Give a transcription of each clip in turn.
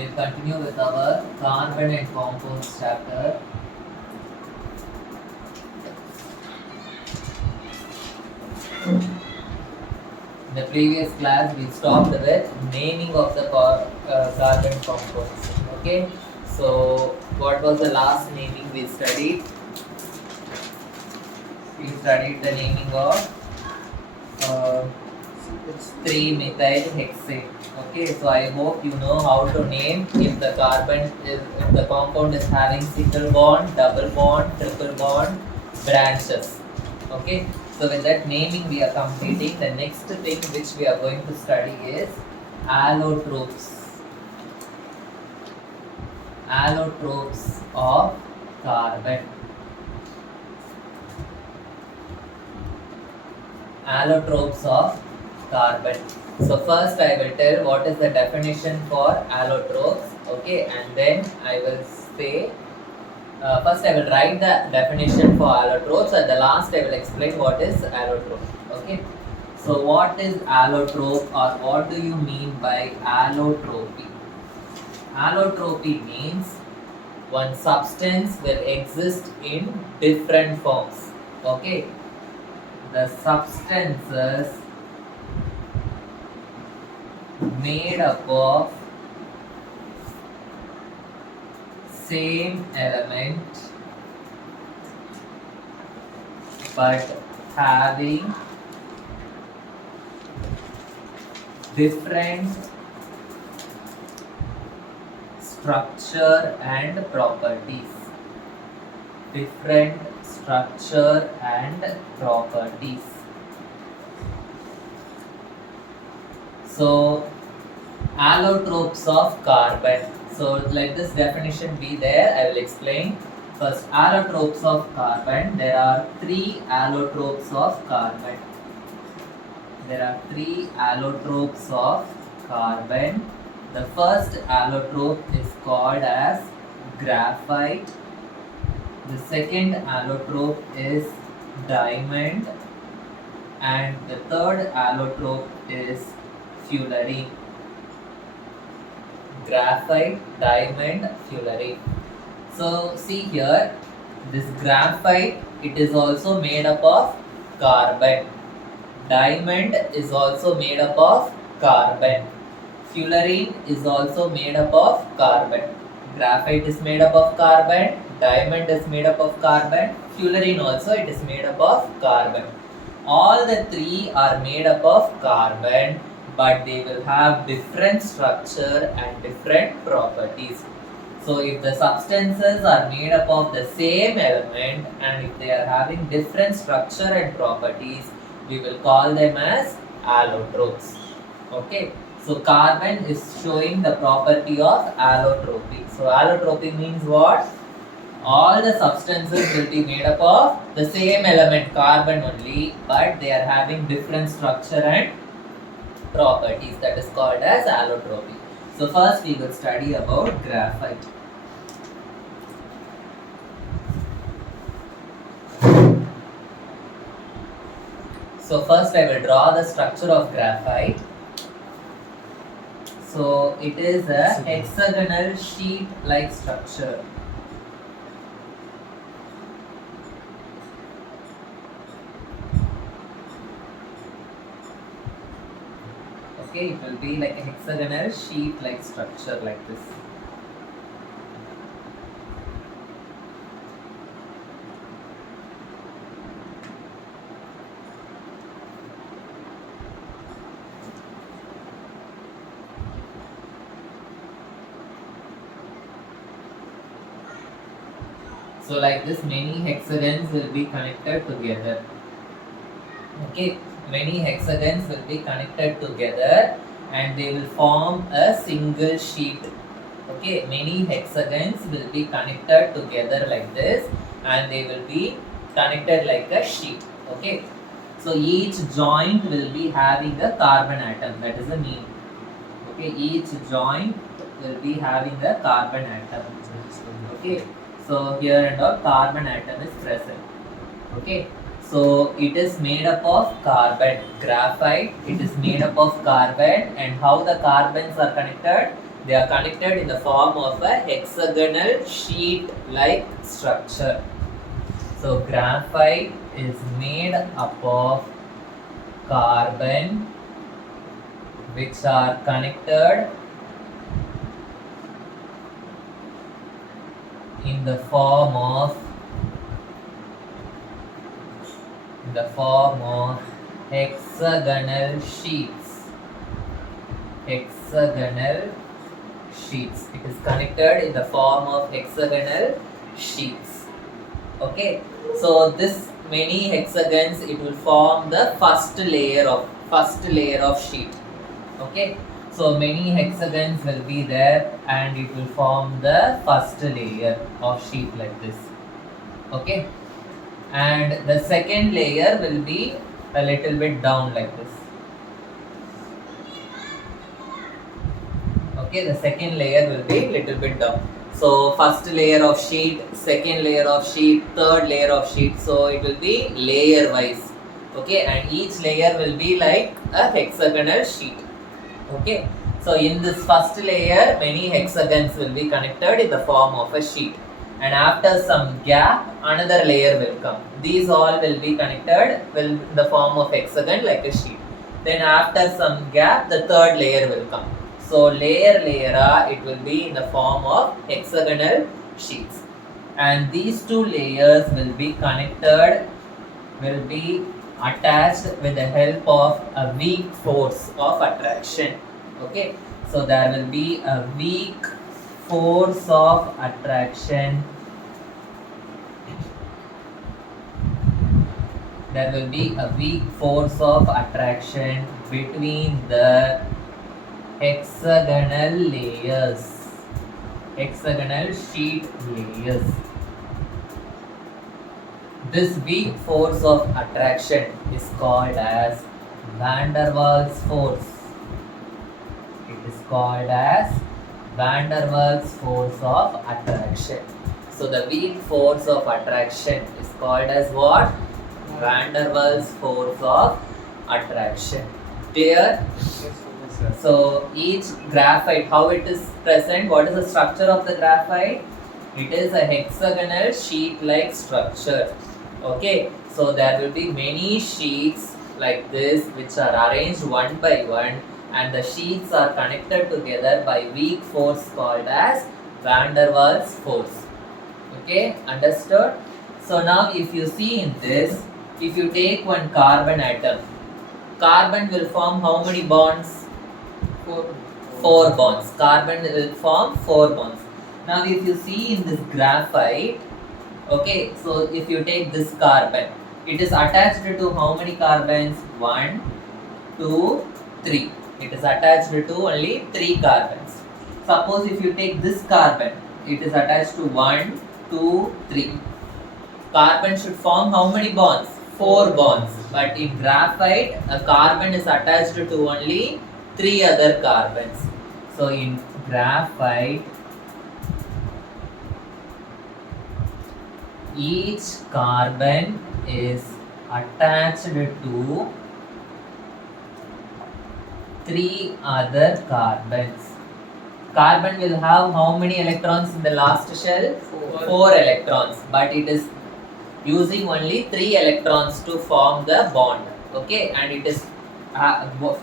we'll continue with our carbon and compounds chapter. In the previous class, we stopped with naming of the carbon compounds. Okay, so what was the last naming we studied? We studied the naming of 3-methyl hexane. Okay, so I hope you know how to name if the compound is having single bond, double bond, triple bond, branches. Okay, so with that naming we are completing. The next thing which we are going to study is allotropes. Allotropes of carbon. Allotropes of carbon. So first I will tell what is the definition for allotropes, okay, and then I will say, first I will write the definition for allotropes, and the last I will explain what is allotrope, okay. So what is allotrope, or what do you mean by allotropy? Allotropy means one substance will exist in different forms, okay. The substances made up of same element but having different structure and properties. Different structure and properties. So allotropes of carbon. So let this definition be there. I will explain. First, allotropes of carbon. There are 3 allotropes of carbon. There are 3 allotropes of carbon. The first allotrope is called as graphite. The second allotrope is diamond, and the third allotrope is fullerene. Graphite, diamond, fullerene. So see here, this graphite, it is also made up of carbon. Diamond is also made up of carbon. Fullerene is also made up of carbon. Graphite is made up of carbon. Diamond is made up of carbon. Fullerene also, it is made up of carbon. All the 3 are made up of carbon, but they will have different structure and different properties. So if the substances are made up of the same element and if they are having different structure and properties, we will call them as allotropes. Okay, so carbon is showing the property of allotropy. So allotropy means what? All the substances will be made up of the same element, carbon only, but they are having different structure and properties. That is called as allotropy. So first we will study about graphite. So first I will draw the structure of graphite. So it is a hexagonal sheet-like structure. Okay, it will be like a hexagonal sheet-like structure like this. So like this, many hexagons will be connected together. Okay, many hexagons will be connected together and they will form a single sheet. Okay, many hexagons will be connected together like this and they will be connected like a sheet. Okay, so each joint will be having a carbon atom, that is the mean. Okay, each joint will be having a carbon atom. Okay, so here and all carbon atom is present. Okay, so it is made up of carbon. Graphite, it is made up of carbon, and how the carbons are connected? They are connected in the form of a hexagonal sheet-like structure. So graphite is made up of carbon which are connected in the form of hexagonal sheets. Hexagonal sheets. It is connected in the form of hexagonal sheets. Okay. So this many hexagons, it will form the first layer of sheet. Okay. So many hexagons will be there and it will form the first layer of sheet like this. Okay. And the second layer will be a little bit down like this. Okay, the second layer will be little bit down. So first layer of sheet, second layer of sheet, third layer of sheet. So it will be layer wise. Okay, and each layer will be like a hexagonal sheet. Okay, so in this first layer, many hexagons will be connected in the form of a sheet. And after some gap, another layer will come. These all will be connected in the form of hexagon like a sheet. Then after some gap, the third layer will come. So layer, it will be in the form of hexagonal sheets. And these two layers will be connected, will be attached with the help of a weak force of attraction. Okay, so there will be a weak force of attraction. There will be a weak force of attraction between the hexagonal layers, hexagonal sheet layers. This weak force of attraction is called as van der Waals force. It is called as van der Waals force of attraction. So the weak force of attraction is called as what? Van der Waals force of attraction. Clear? So each graphite, how it is present, what is the structure of the graphite? It is a hexagonal sheet-like structure. Okay, so there will be many sheets like this which are arranged one by one, and the sheets are connected together by weak force called as van der Waals force. Okay, understood? So now if you see in this, if you take one carbon atom, carbon will form how many bonds? 4 bonds. Carbon will form 4 bonds. Now if you see in this graphite, okay, so if you take this carbon, it is attached to how many carbons? 1, 2, 3. It is attached to only 3 carbons. Suppose if you take this carbon, it is attached to 1, 2, 3. Carbon should form how many bonds? 4 bonds. But in graphite, a carbon is attached to only 3 other carbons. So in graphite, each carbon is attached to 3 other carbons. Carbon will have how many electrons in the last shell? 4 electrons, but it is using only 3 electrons to form the bond. Okay, and it is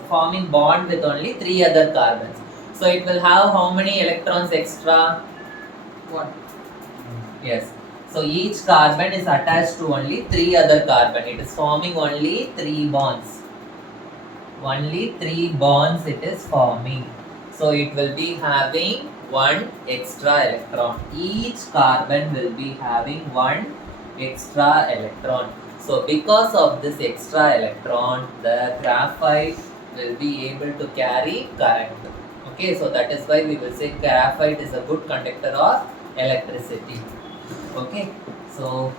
forming bond with only 3 other carbons. So it will have how many electrons extra? 1. Yes. So each carbon is attached to only 3 other carbon. It is forming only 3 bonds. Only 3 bonds it is forming. So it will be having 1 extra electron. Each carbon will be having 1 extra electron. So because of this extra electron, the graphite will be able to carry current. Okay, so that is why we will say graphite is a good conductor of electricity. Okay, so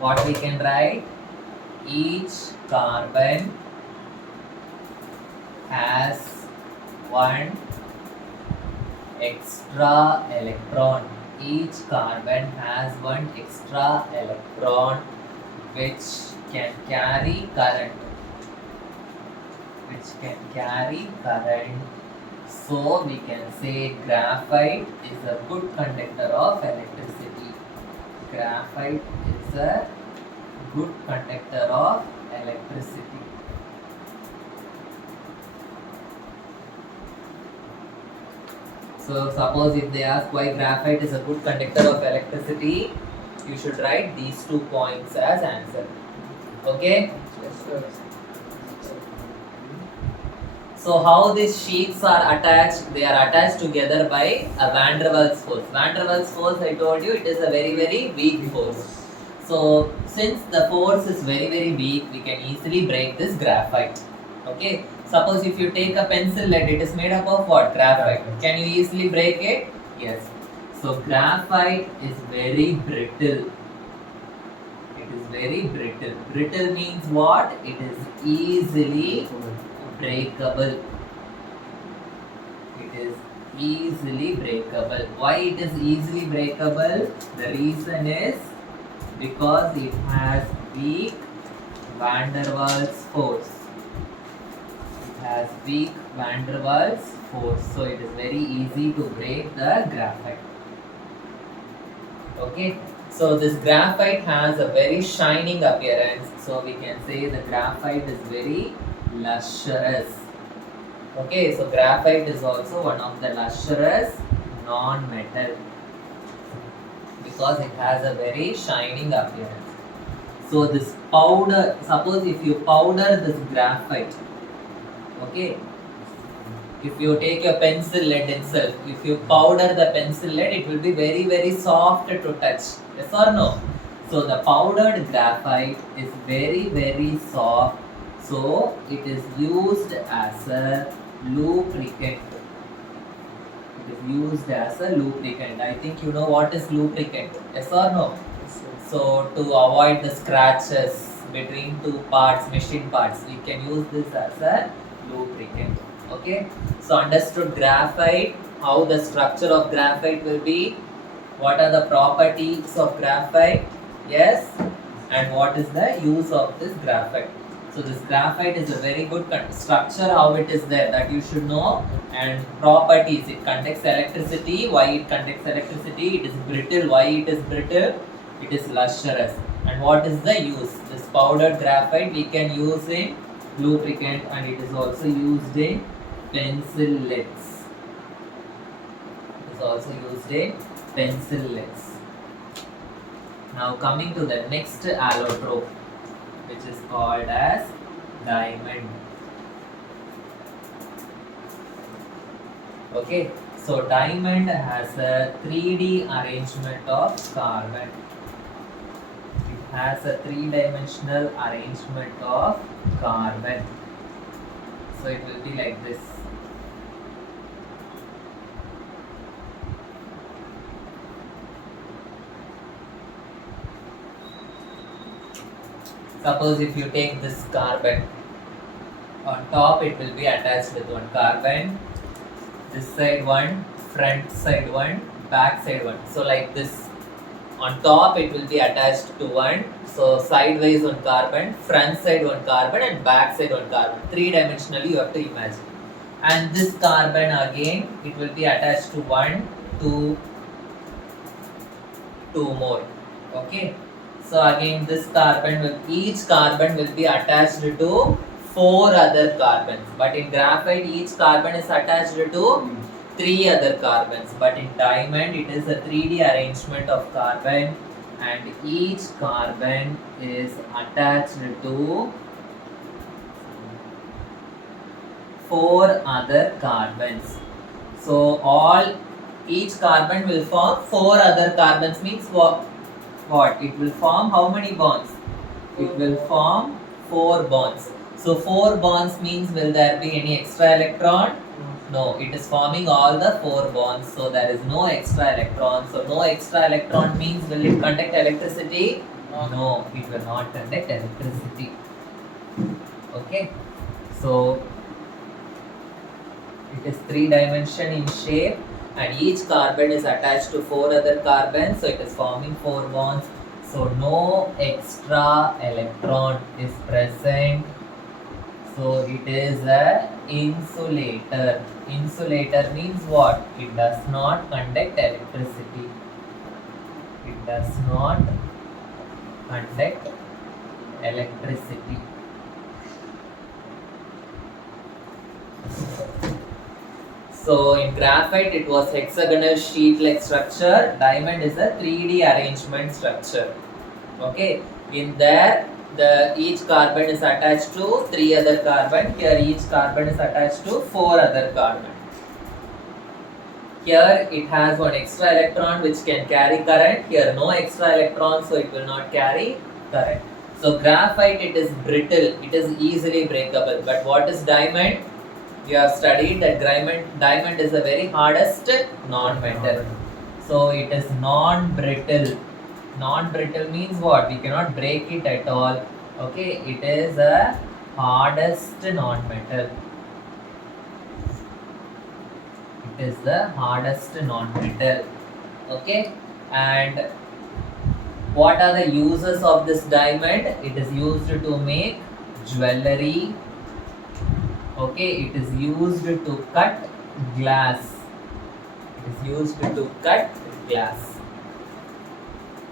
what we can write? Each carbon has 1 extra electron. Each carbon has 1 extra electron which can carry current. Which which can carry current. So we can say graphite is a good conductor of electricity. Graphite is a good conductor of electricity. So suppose if they ask why graphite is a good conductor of electricity, you should write these 2 points as answer. Okay? Yes, sir. So how these sheets are attached? They are attached together by a van der Waals force. Van der Waals force, I told you, it is a very weak force. So since the force is very weak, we can easily break this graphite. Okay. Suppose if you take a pencil lead, it is made up of what? Graphite. Can you easily break it? Yes. So graphite is very brittle. It is very brittle. Brittle means what? It is easily breakable. It is easily breakable. Why it is easily breakable? The reason is because it has weak van der Waals force. It has weak van der Waals force, so it is very easy to break the graphite. Okay, so this graphite has a very shining appearance, so we can say the graphite is very lustrous. Okay, so graphite is also one of the lustrous non-metal because it has a very shining appearance. So this powder, suppose if you powder this graphite, okay, if you take your pencil lead itself, if you powder the pencil lead, it will be very soft to touch. Yes or no? So the powdered graphite is very soft. So it is used as a lubricant. It is used as a lubricant. I think you know what is lubricant. Yes or no? Yes, sir. So to avoid the scratches between two parts, machine parts, we can use this as a lubricant. Okay. So understood graphite, how the structure of graphite will be, what are the properties of graphite, yes, and what is the use of this graphite. So this graphite is a very good structure, how it is there, that you should know, and properties, it conducts electricity, why it conducts electricity, it is brittle, why it is brittle, it is lustrous, and what is the use. This powdered graphite we can use in lubricant, and it is also used in pencil leads. It is also used in pencil leads. Now coming to the next allotrope, which is called as diamond. Okay, so diamond has a 3D arrangement of carbon. It has a 3-dimensional arrangement of carbon. So it will be like this. Suppose if you take this carbon, on top it will be attached with one carbon, this side one, front side one, back side one. So like this, on top it will be attached to one, so sideways one carbon, front side one carbon, and back side one carbon. 3-dimensionally you have to imagine. And this carbon again, it will be attached to one, two more. Okay. So again this carbon will, each carbon will be attached to 4 other carbons. But in graphite each carbon is attached to 3 other carbons. But in diamond it is a 3D arrangement of carbon, and each carbon is attached to 4 other carbons. So each carbon will form 4 other carbons, means what? It will form how many bonds? It will form 4 bonds. So 4 bonds means, will there be any extra electron? No, it is forming all the 4 bonds, so there is no extra electron. So no extra electron means, will it conduct electricity? No, it will not conduct electricity. Okay, so it is 3-dimension in shape, and each carbon is attached to 4 other carbons, so it is forming 4 bonds. So no extra electron is present. So it is a insulator. Insulator means what? It does not conduct electricity. It does not conduct electricity. So in graphite it was hexagonal sheet-like structure. Diamond is a 3D arrangement structure. Okay, in there each carbon is attached to 3 other carbon. Here each carbon is attached to 4 other carbon. Here it has one extra electron which can carry current. Here no extra electron, so it will not carry current. So graphite, it is brittle, it is easily breakable. But what is diamond? You have studied that diamond is the very hardest non-metal. So it is non-brittle. Non-brittle means what? We cannot break it at all. Okay, it is a hardest non-metal. It is the hardest non-metal. Okay, and what are the uses of this diamond? It is used to make jewelry. Okay, it is used to cut glass. It is used to cut glass.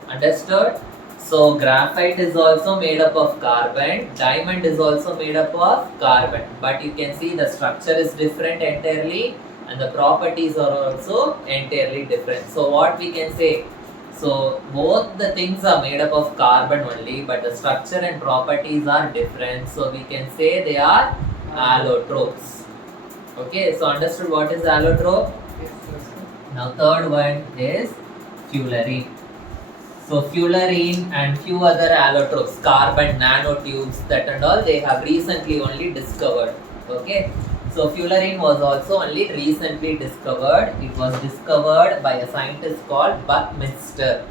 Understood? So graphite is also made up of carbon. Diamond is also made up of carbon. But you can see the structure is different entirely and the properties are also entirely different. So what we can say? So both the things are made up of carbon only, but the structure and properties are different. So we can say they are allotropes. Okay, so understood what is allotrope? Yes, sir. Now third one is fullerene. So fullerene and few other allotropes, carbon nanotubes, that and all, they have recently only discovered. Okay, so fullerene was also only recently discovered. It was discovered by a scientist called Buckminster.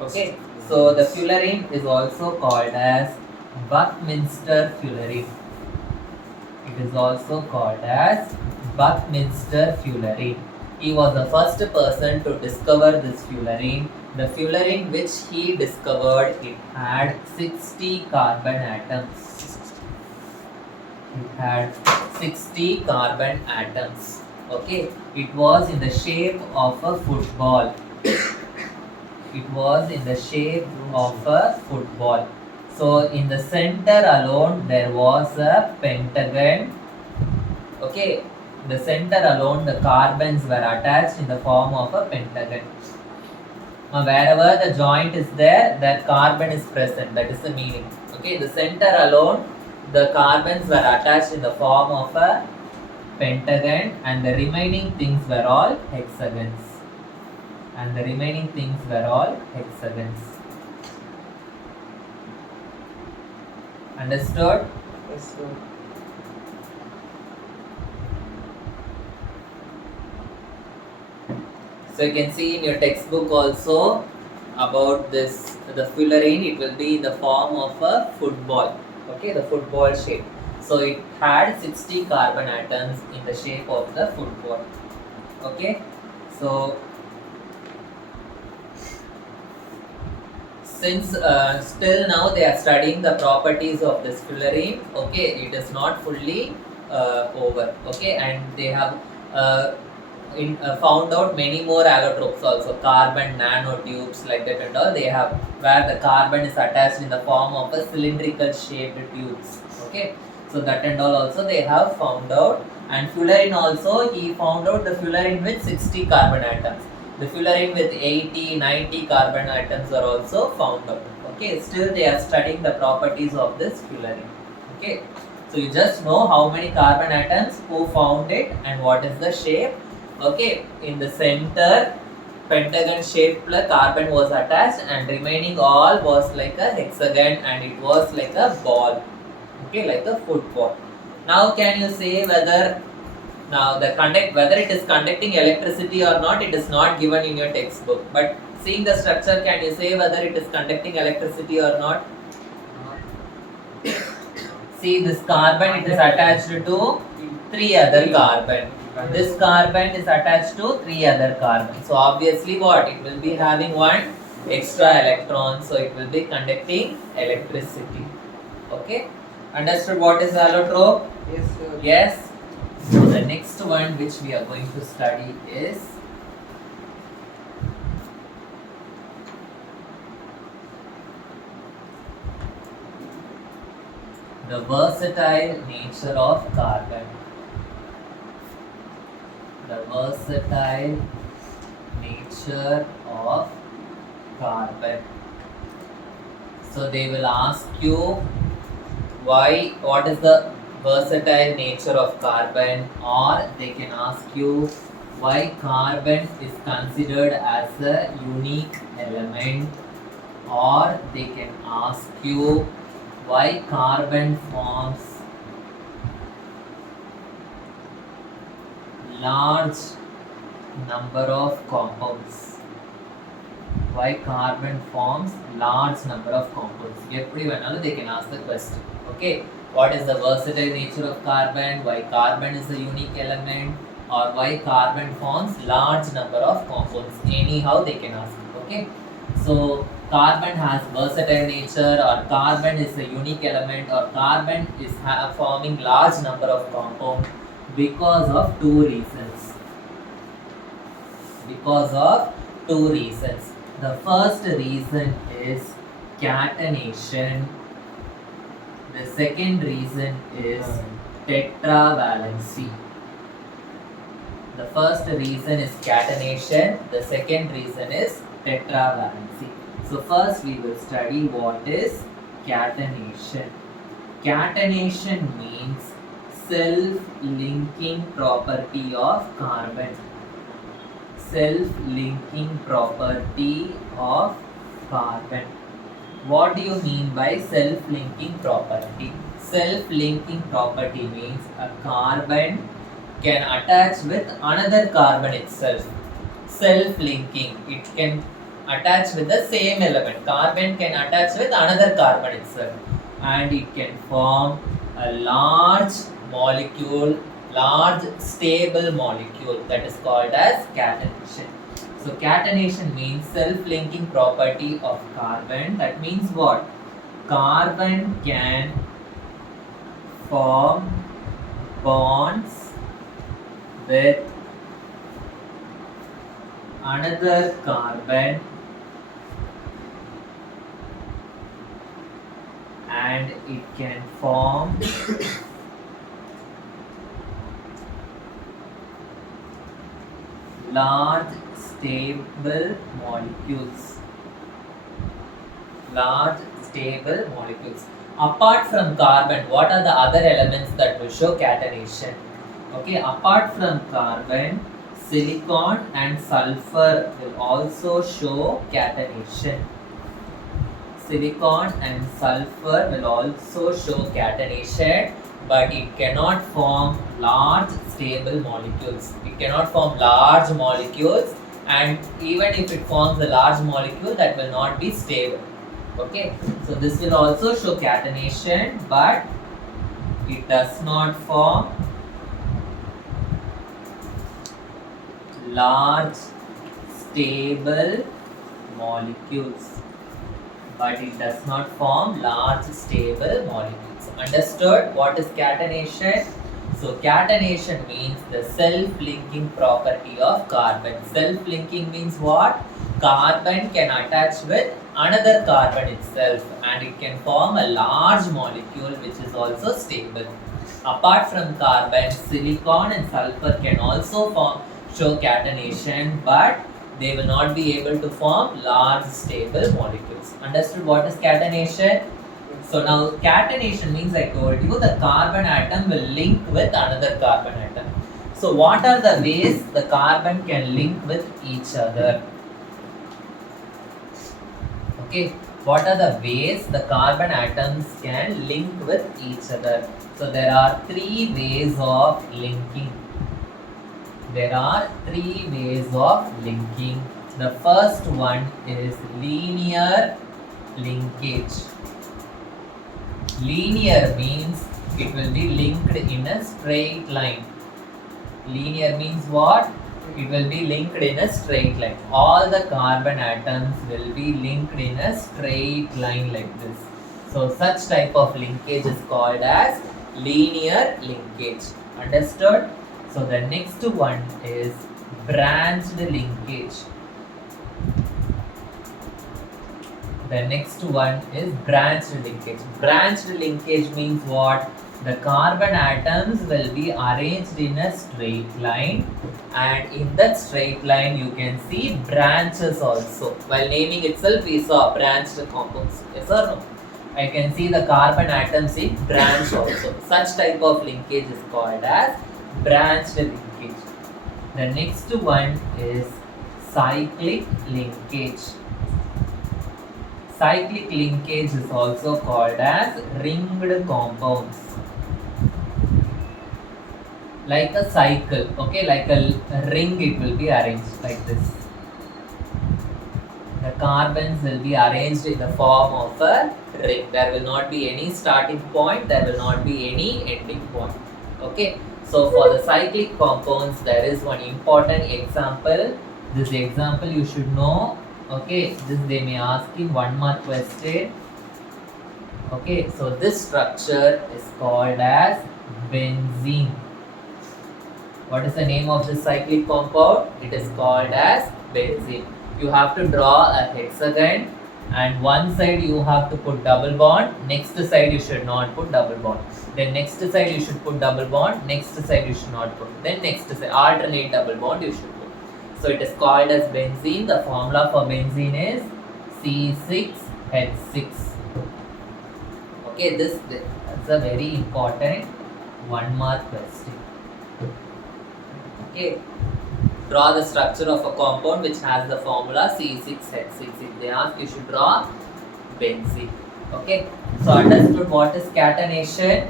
Okay, so the fullerene is also called as Buckminster fullerene. It is also called as Buckminster fullerene. He was the first person to discover this fullerene. The fullerene which he discovered, it had 60 carbon atoms. It had 60 carbon atoms. Okay, it was in the shape of a football. It was in the shape of a football. So in the center alone there was a pentagon. Okay, in the center alone the carbons were attached in the form of a pentagon. Now wherever the joint is there, that carbon is present. That is the meaning. Okay, the center alone the carbons were attached in the form of a pentagon, and the remaining things were all hexagons. And the remaining things were all hexagons. Understood? Yes, sir. So you can see in your textbook also about this, the fullerene, it will be in the form of a football. Okay, the football shape. So it had 60 carbon atoms in the shape of the football. Okay, so since still now they are studying the properties of this fullerene. Okay, it is not fully over. Okay, and they have found out many more allotropes also, carbon nanotubes like that and all. They have where the carbon is attached in the form of a cylindrical shaped tubes. Okay, so that and all also they have found out. And fullerene also, he found out the fullerene with 60 carbon atoms. The fullerene with 80, 90 carbon atoms are also found out. Okay, still they are studying the properties of this fullerene. Okay, so you just know how many carbon atoms, who found it, and what is the shape. Okay, in the center pentagon shaped carbon was attached, and remaining all was like a hexagon, and it was like a ball. Okay, like a football. Now can you say whether now whether it is conducting electricity or not? It is not given in your textbook, but seeing the structure, can you say whether it is conducting electricity or not? See, this carbon, it is attached to 3 other carbon. This carbon is attached to 3 other carbon. So obviously what? It will be having one extra electron, so it will be conducting electricity. Okay, Understood what is allotrope? Yes, sir. Yes. So the next one which we are going to study is the versatile nature of carbon. The versatile nature of carbon. So they will ask you what is the versatile nature of carbon, or they can ask you why carbon is considered as a unique element, or they can ask you why carbon forms large number of compounds. Why carbon forms large number of compounds. எப்படி வேணாலும் they can ask the question. Okay, what is the versatile nature of carbon, why carbon is a unique element, or why carbon forms large number of compounds. Anyhow they can ask. Okay, so carbon has versatile nature, or carbon is a unique element, or carbon is forming large number of compounds because of two reasons. Because of two reasons. The first reason is catenation. The second reason is tetravalency. The first reason is catenation. The second reason is tetravalency. So first we will study what is catenation. Catenation means self-linking property of carbon. Self-linking property of carbon. What do you mean by self-linking property? Self-linking property means a carbon can attach with another carbon itself. Self-linking, it can attach with the same element. Carbon can attach with another carbon itself, and it can form a large molecule, large stable molecule, that is called as catenation. So catenation means self-linking property of carbon. That means what? Carbon can form bonds with another carbon, and it can form large stable molecules. Large stable molecules. Apart from carbon, what are the other elements that will show catenation? Okay, apart from carbon, silicon and sulfur will also show catenation. Silicon and sulfur will also show catenation, but it cannot form large stable molecules. It cannot form large molecules, and even if it forms a large molecule, that will not be stable. Okay, so this will also show catenation, but it does not form large stable molecules. But it does not form large stable molecules. Understood what is catenation? So catenation means the self-linking property of carbon. Self-linking means what? Carbon can attach with another carbon itself, and it can form a large molecule which is also stable. Apart from carbon, silicon and sulfur can also show catenation, but they will not be able to form large stable molecules. Understood what is catenation? So now catenation means, I told you, the carbon atom will link with another carbon atom. So what are the ways the carbon can link with each other? Okay, what are the ways the carbon atoms can link with each other? So there are three ways of linking. There are three ways of linking. The first one is linear linkage. Linear means it will be linked in a straight line. Linear means what? It will be linked in a straight line. All the carbon atoms will be linked in a straight line like this. So such type of linkage is called as linear linkage. Understood? So the next one is branched linkage. The next one is branched linkage. Branched linkage means what? The carbon atoms will be arranged in a straight line, and in that straight line you can see branches also. While naming itself we saw branched compounds. Yes or no? I can see the carbon atoms in branch also. Such type of linkage is called as branched linkage. The next one is cyclic linkage. Cyclic linkage is also called as ringed compounds. Like a cycle, okay, like a ring, it will be arranged like this. The carbons will be arranged in the form of a ring. There will not be any starting point, there will not be any ending point. Okay, so for the cyclic compounds, there is one important example. This example you should know. Okay, this they may ask in 1 mark question. Okay, so this structure is called as benzene. What is the name of this cyclic compound? It is called as benzene. You have to draw a hexagon, and one side you have to put double bond, next side you should not put double bond. Then next side you should put double bond, next side you should not put. Then next side, alternate double bond you should put. So it is called as benzene. The formula for benzene is C6H6. Okay, that's a very important 1 mark question. Okay, draw the structure of a compound which has the formula C6H6. If they ask, you should draw benzene. Okay, so understood what is catenation?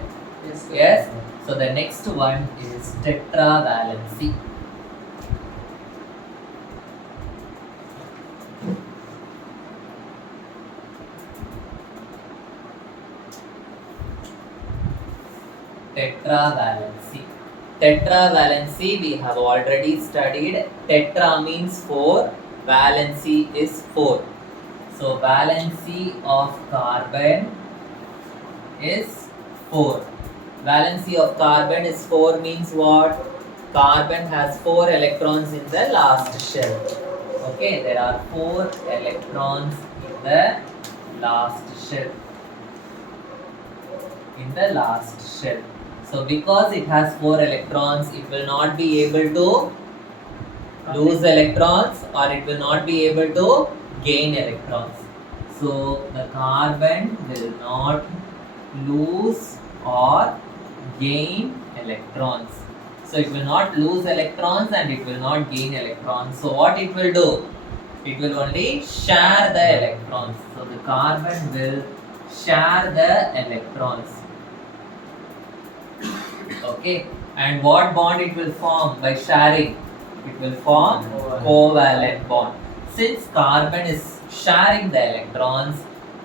Yes. Yes. So the next one is tetravalency. Tetravalency. Tetravalency we have already studied. Tetra means 4, valency is 4. So valency of carbon is 4. Valency of carbon is 4 means what? Carbon has 4 electrons in the last shell. Okay, there are 4 electrons in the last shell. In the last shell. So because it has 4 electrons, it will not be able to lose electrons, or it will not be able to gain electrons. So the carbon will not lose or gain electrons. So it will not lose electrons and it will not gain electrons. So what it will do? It will only share the electrons. So the carbon will share the electrons. Okay, and what bond it will form by sharing? It will form covalent bond. Since carbon is sharing the electrons,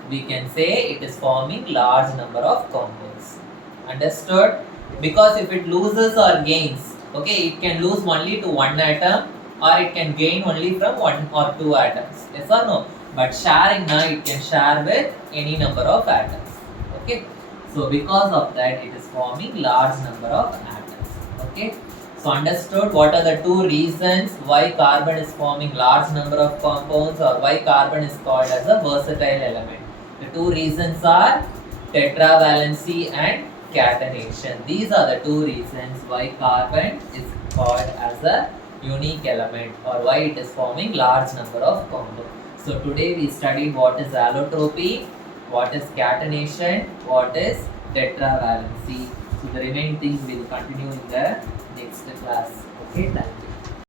we can say it is forming large number of compounds. Understood? Because if it loses or gains, okay, it can lose only to one atom, or it can gain only from 1 or 2 atoms. Yes or no? But sharing now, it can share with any number of atoms. Okay. So because of that, it is forming large number of atoms. Okay. So understood what are the 2 reasons why carbon is forming large number of compounds, or why carbon is called as a versatile element. The 2 reasons are tetravalency and catenation. These are the 2 reasons why carbon is called as a unique element, or why it is forming large number of compounds. So today we studied what is allotropy, what is catenation, what is tetravalency. So the remaining things we will continue in the next class. Okay, thank you.